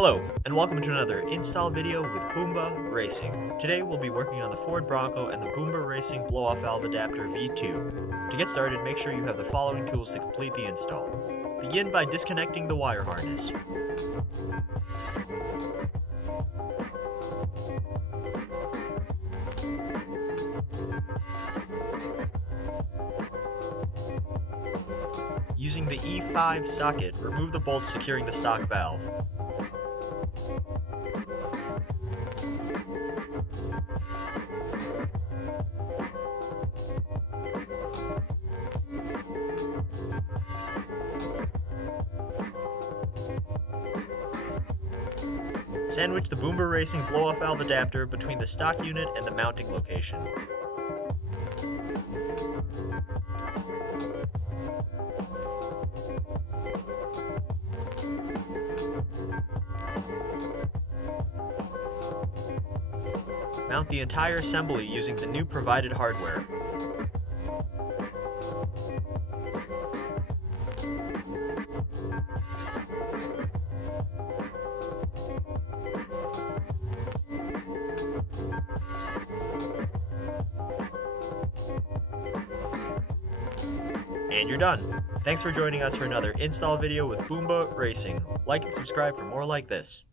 Hello, and welcome to another install video with Boomba Racing. Today we'll be working on the Ford Bronco and the Boomba Racing blow-off valve adapter V2. To get started, make sure you have the following tools to complete the install. Begin by disconnecting the wire harness. Using the E5 socket, remove the bolts securing the stock valve. Sandwich the Boomba Racing blow-off valve adapter between the stock unit and the mounting location. Mount the entire assembly using the new provided hardware. And you're done. Thanks for joining us for another install video with Boomba Racing. Like and subscribe for more like this.